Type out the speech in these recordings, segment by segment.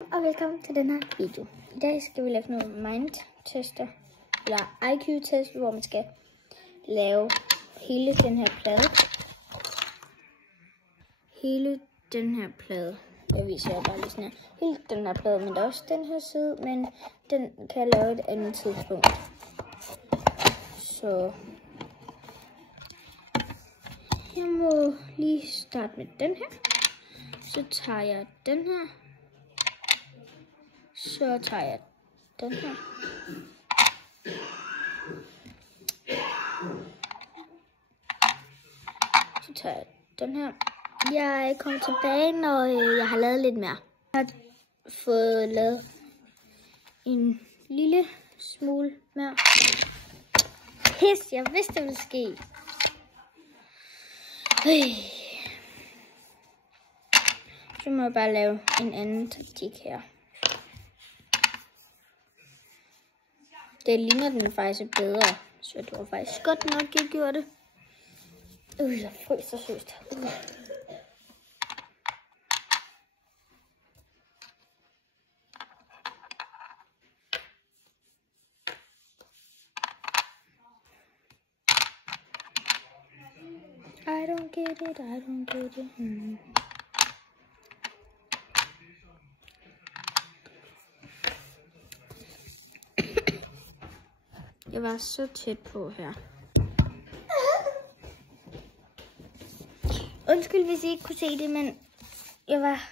Og velkommen til den her video. I dag skal vi lave nogle mind-tester, eller IQ-test, hvor man skal lave hele den her plade. Hele den her plade. Jeg viser jer bare lige sådan her. Hele den her plade, men der er også den her side, men den kan jeg lave et andet tidspunkt. Så jeg må lige starte med den her. Så tager jeg den her. Så tager jeg den her. Så tager jeg den her. Jeg kommer tilbage, når jeg har lavet lidt mere. Jeg har fået lavet en lille smule mere. Pis, jeg vidste, det ville ske. Så må jeg bare lave en anden taktik her. Det ligner den faktisk bedre, så det var faktisk godt nok, jeg gjorde det. Jeg fryser søst. I don't get it, I don't get it. Jeg var så tæt på her. Undskyld, hvis I ikke kunne se det, men jeg var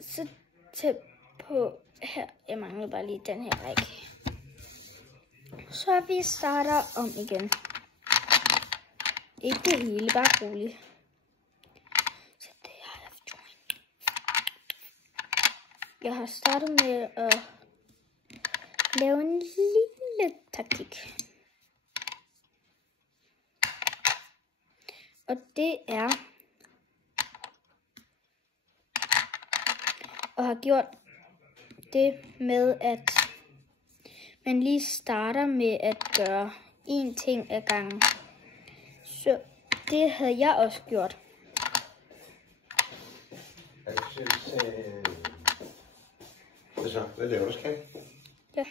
så tæt på her. Jeg mangler bare lige den her række. Så vi starter om igen. Ikke det hele, bare roligt. Så det jeg har startet med at lave en lille taktik. Og det er at have gjort det med, at man lige starter med at gøre én ting ad gangen. Så det havde jeg også gjort. Hvad laver du, Skat? Ja.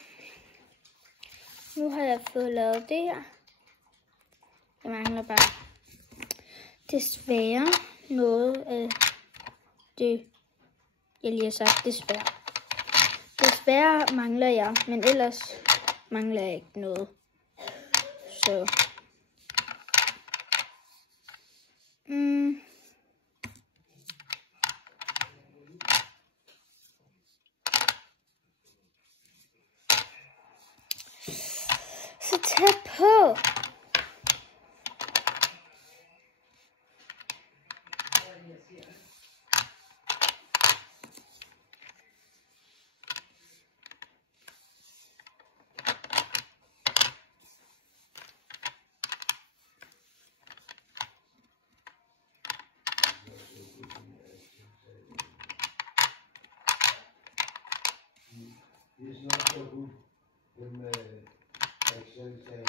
Nu har jeg fået lavet det her. Jeg mangler bare desværre noget af det, jeg lige har sagt. Desværre mangler jeg, men ellers mangler jeg ikke noget. Så så tæt på. It's not so good when Excel say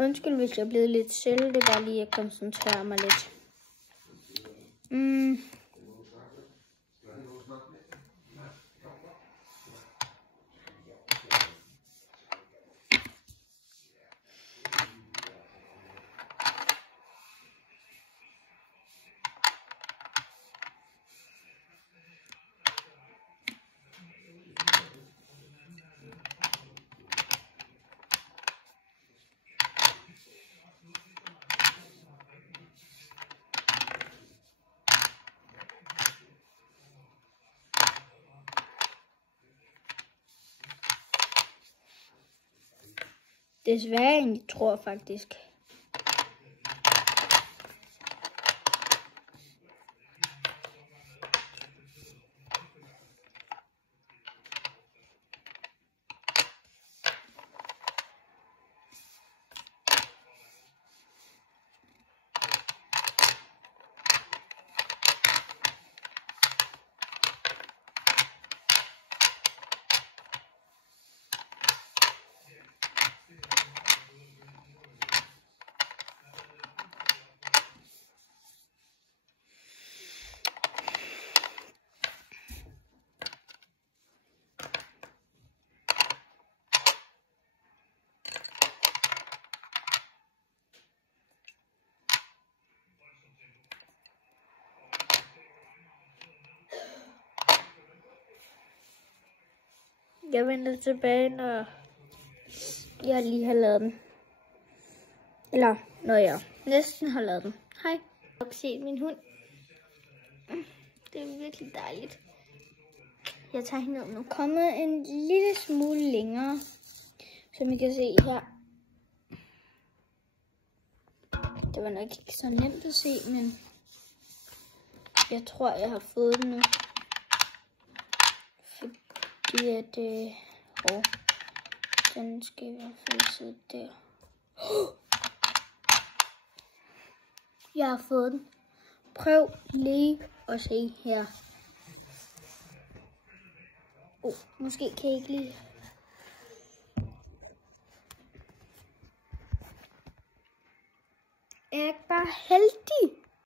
Undskyld, hvis jeg er blevet lidt selv. Det er bare lige at koncentrere mig lidt. Desværre, jeg tror faktisk. Jeg vender tilbage, når jeg lige har lavet den. Eller når jeg næsten har lavet den. Hej. Jeg kan se min hund. Det er virkelig dejligt. Jeg tager hende ud nu. Kommet en lille smule længere, som I kan se her. Det var nok ikke så nemt at se, men jeg tror, jeg har fået den nu. Fordi at den skal i hvert fald sidde der. Jeg har fået den. Prøv lige at se her. Måske kan I ikke lige. Er jeg ikke bare heldig?